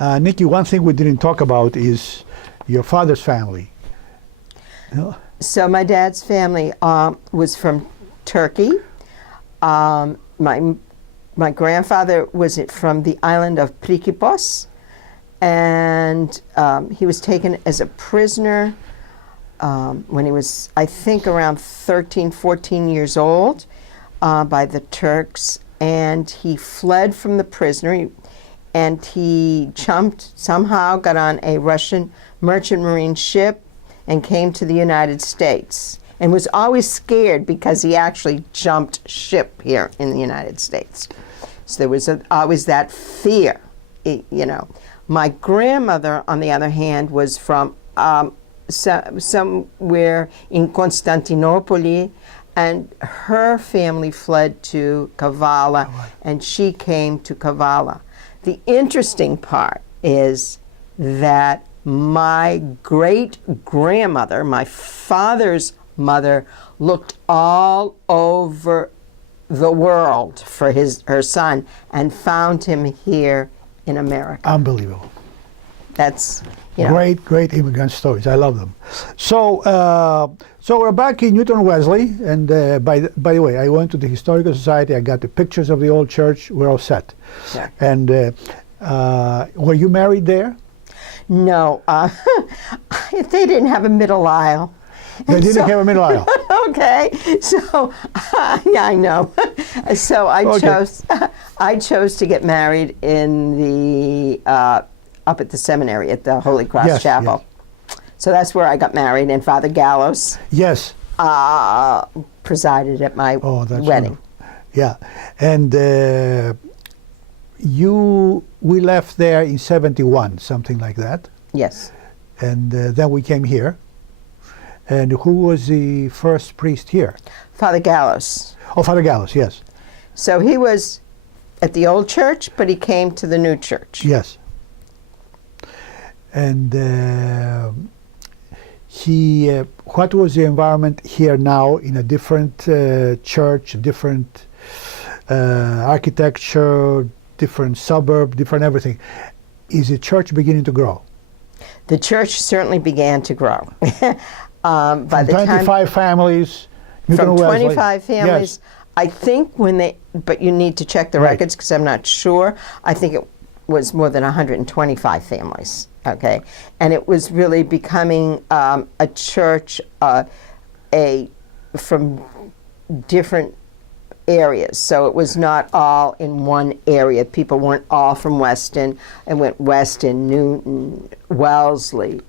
Nikki, one thing we didn't talk about is your father's family. So my dad's family was from Turkey. My grandfather was from the island of Prekipos, and he was taken as a prisoner when he was, I think, around 13, 14 years old by the Turks, and he fled from the prisoner, and he somehow got on a Russian merchant marine ship and came to the United States, and was always scared because he actually jumped ship here in the United States. So there was always that fear, you know. My grandmother, on the other hand, was from somewhere in Constantinople, and her family fled to Kavala, and she came to Kavala. The interesting part is that my great-grandmother, my father's mother, looked all over the world for her son and found him here in America. Unbelievable. That's, you know. Great immigrant stories. I love them. So we're back in Newton Wesley, and by the way, I went to the Historical Society. I got the pictures of the old church. We're all set. Yeah. And were you married there? No, they didn't have a middle aisle. They didn't have a middle aisle. Okay, so yeah, I know. So I chose to get married in the up at the seminary at the Holy Cross Chapel. Yes. So that's where I got married, and Father Gallos presided at my wedding. Wonderful. Yeah, and we left there in '71, something like that. Yes. And then we came here. And who was the first priest here? Father Gallos. Oh, Father Gallos, yes. So he was at the old church, but he came to the new church. Yes. And what was the environment here now in a different church, different architecture, different suburb, different everything? Is the church beginning to grow? The church certainly began to grow. By from the 25 families. From 25 families, yes. I think but you need to check the records because I'm not sure. I think it was more than 125 families, okay? And it was really becoming a church from different areas. So it was not all in one area. People weren't all from Weston. It went Weston, Newton, Wellesley,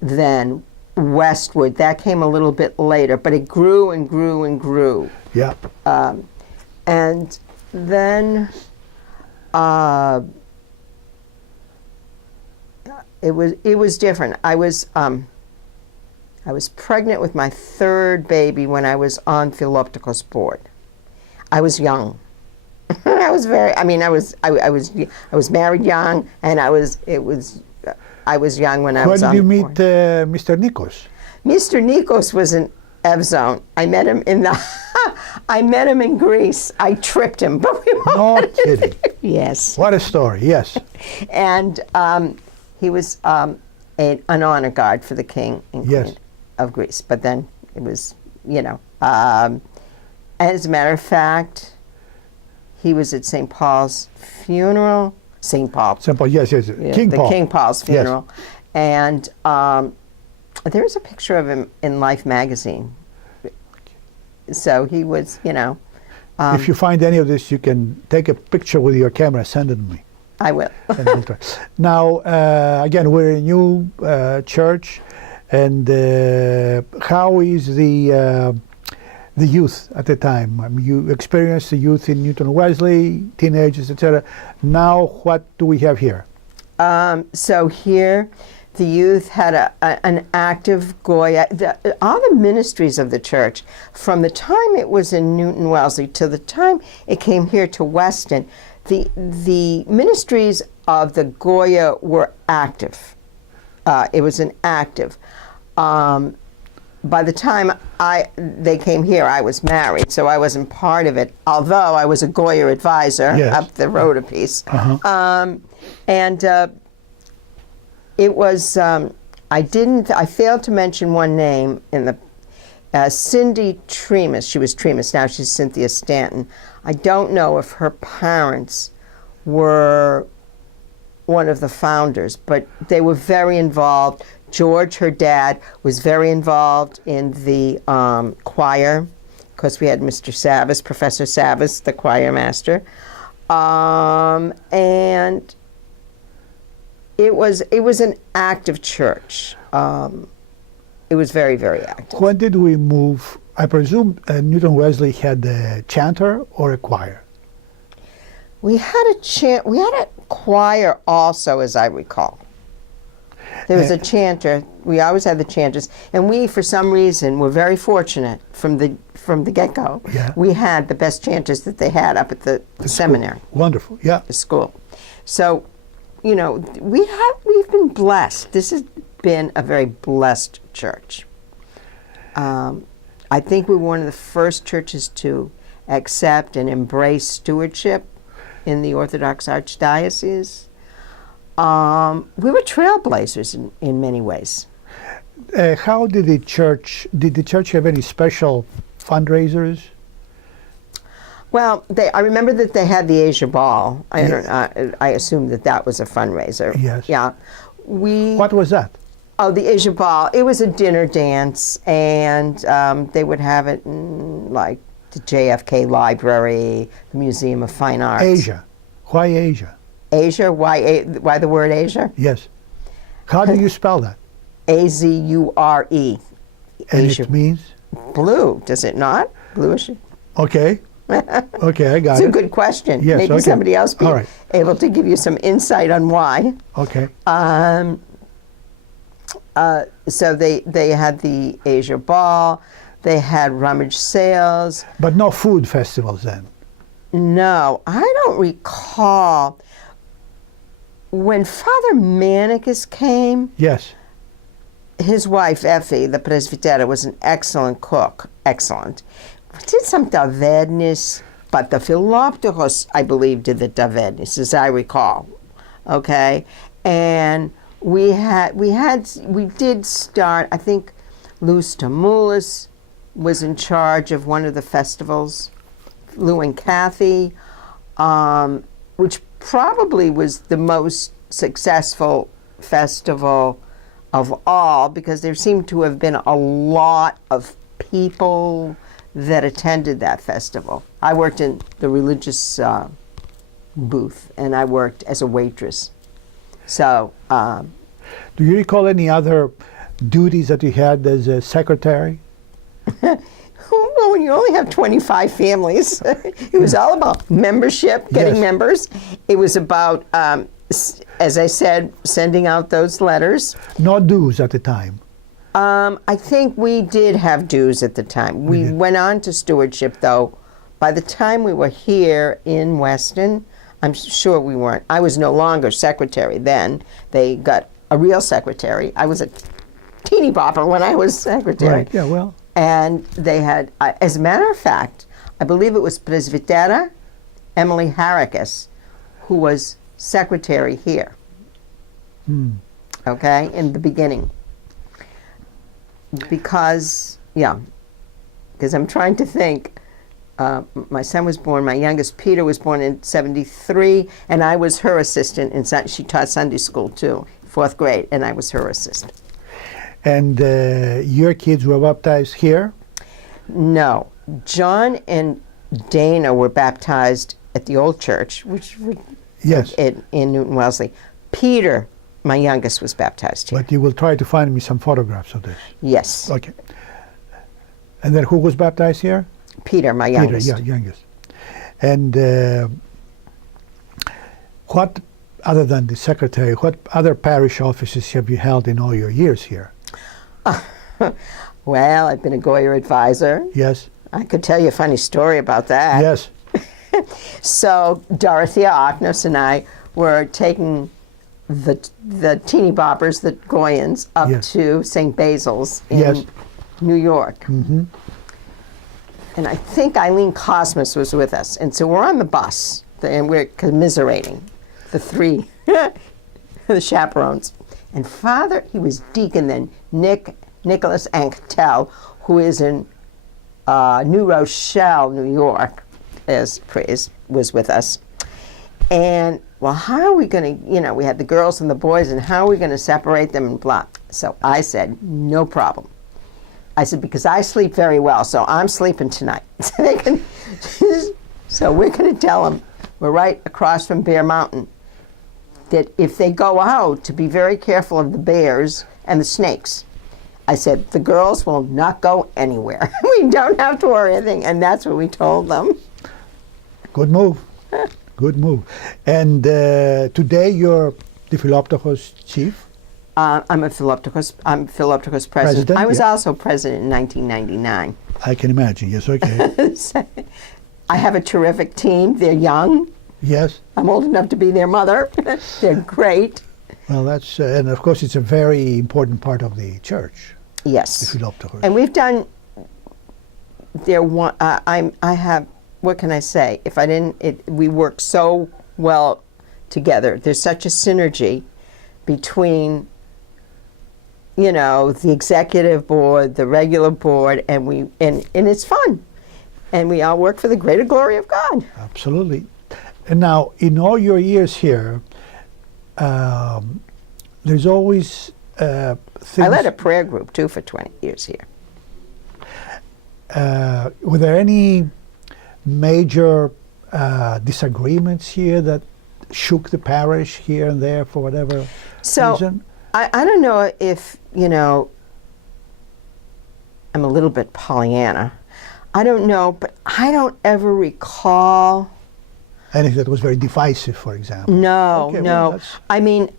then Westwood. That came a little bit later, but it grew and grew and grew. Yeah. And then it was different. I was pregnant with my third baby when I was on Philopticos board. I was young. I was married young, and I was young when I was on. When did you meet Mr. Nikos? Mr. Nikos was in Evzone. I met him in Greece. I tripped him, but we were not kidding. Yes. What a story. Yes. And he was an honor guard for the king and queen of Greece. But then it was, as a matter of fact, he was at St. Paul's funeral. St. Paul. St. Paul, yes. King Paul's funeral. Yes. And there's a picture of him in Life magazine. So he was, if you find any of this, you can take a picture with your camera and send it to me. I will. Now, again, we're a new church, and how is the youth at the time? I mean, you experienced the youth in Newton Wesley, teenagers, etc. Now, what do we have here? So here, the youth had an active Goya. All the ministries of the church, from the time it was in Newton Wesley to the time it came here to Weston, the ministries of the Goya were active. It was an active. By the time they came here, I was married, so I wasn't part of it, although I was a Goya advisor up the road a piece. It was, I failed to mention one name in the, Cindy Tremas. She was Tremas, now she's Cynthia Stanton. I don't know if her parents were one of the founders, but they were very involved. George, her dad, was very involved in the choir. Of course, we had Mr. Savas, Professor Savas, the choir master. And it was an active church. It was very, very active. When did we move? I presume Newton Wesley had a chanter or a choir. We had a choir also, as I recall. There was a chanter. We always had the chanters, and we, for some reason, were very fortunate from the get-go. Yeah. We had the best chanters that they had up at the seminary. Wonderful, yeah. The school. So, you know, we've been blessed. This has been a very blessed church. I think we were one of the first churches to accept and embrace stewardship in the Orthodox Archdiocese. We were trailblazers in many ways. How did the church have any special fundraisers? Well, I remember that they had the Asia Ball. I assume that was a fundraiser. Yes. Yeah. What was that? Oh, the Asia Ball. It was a dinner dance, and they would have it in, like, the JFK Library, the Museum of Fine Arts. Asia. Why Asia? Asia? Why the word Asia? Yes. How do you spell that? Azure. And Asia. it means? Blue, does it not? Bluish? Okay. Okay, I got It's it. a good question. Yes, Maybe okay. somebody else be All right. able to give you some insight on why. Okay. So they had the Asia Ball, they had rummage sales. But no food festivals then? No, I don't recall. When Father Manicus came, Yes. his wife, Effie, the presbytera, was an excellent cook. Excellent. We did some tavernis, but the Philopticos, I believe, did the tavernis, as I recall. Okay? And we did start, I think Lou Stamoulis was in charge of one of the festivals, Lou and Kathy, which probably was the most successful festival of all, because there seemed to have been a lot of people that attended that festival. I worked in the religious booth, and I worked as a waitress. So, Do you recall any other duties that you had as a secretary? well, when you only have 25 families, it was all about membership, getting Yes. members. It was about, as I said, sending out those letters. No dues at the time. I think we did have dues at the time. We did. went on to stewardship, though. By the time we were here in Weston, I'm sure we weren't. I was no longer secretary then. They got a real secretary. I was a teeny bopper when I was secretary. Right, yeah, well. And they had, as a matter of fact, I believe it was Presbytera Emily Harricus who was secretary here. Okay, in the beginning. Because I'm trying to think. My son was born, my youngest Peter was born in 73, and I was her assistant. She taught Sunday school too, 4th grade, and I was her assistant. And your kids were baptized here? No. John and Dana were baptized at the old church, which Yes. in Newton Wellesley. Peter, my youngest, was baptized here. But you will try to find me some photographs of this. Yes. Okay. And then who was baptized here? Peter, my youngest. Peter, yeah, youngest. And what, other than the secretary, what other parish offices have you held in all your years here? Well, I've been a Goyer advisor. Yes. I could tell you a funny story about that. Yes. So Dorothea Ocknos and I were taking the teeny boppers, the Goyans, up Yes. to St. Basil's in Yes. New York. Mm-hmm. And I think Eileen Cosmas was with us. And so we're on the bus, and we're commiserating, the three, the chaperones. And Father, he was deacon then, Nicholas Anctel, who is in New Rochelle, New York, was with us. And, well, how are we going to, we had the girls and the boys, and how are we going to separate them and blah. So I said, no problem. I said, because I sleep very well, so I'm sleeping tonight. So we're going to tell them, we're right across from Bear Mountain, that if they go out, to be very careful of the bears and the snakes. I said, the girls will not go anywhere. We don't have to worry anything, and that's what we told them. Good move. Good move. And today you're the Philoptochos chief? I'm Philoptochos president. I was also president in 1999. I can imagine, yes, okay. I have a terrific team. They're young. Yes. I'm old enough to be their mother. They're great. Well, that's, and of course it's a very important part of the church. Yes. The Philoptochos. And we've done, I have, what can I say? If I didn't, we work so well together. There's such a synergy between, the executive board, the regular board, and it's fun. And we all work for the greater glory of God. Absolutely. And now, in all your years here, there's always things. I led a prayer group, too, for 20 years here. Were there any major disagreements here that shook the parish here and there for whatever reason? I don't know if, I'm a little bit Pollyanna. I don't know, but I don't ever recall. Anything that was very divisive, for example? No, okay, no. Well, I mean,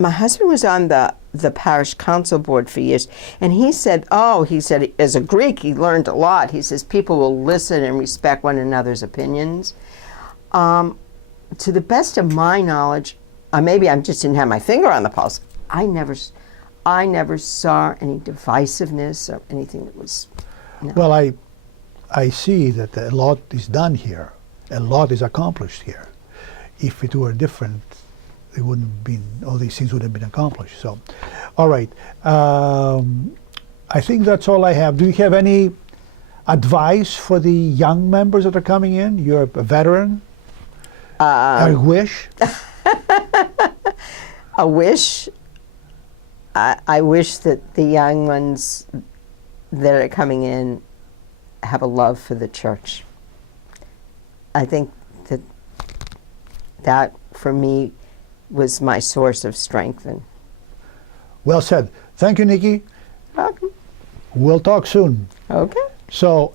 my husband was on the parish council board for years, and he said, as a Greek, he learned a lot. He says people will listen and respect one another's opinions. To the best of my knowledge, maybe I just didn't have my finger on the pulse. I never saw any divisiveness or anything that was. No. Well, I see that a lot is done here. A lot is accomplished here. If it were different, it wouldn't have been, all these things would have been accomplished. So, all right. I think that's all I have. Do you have any advice for the young members that are coming in? You're a veteran. A wish? A wish? I wish that the young ones that are coming in have a love for the church. I think that for me was my source of strength. And well said. Thank you, Nikki. welcome. We'll talk soon. Okay. So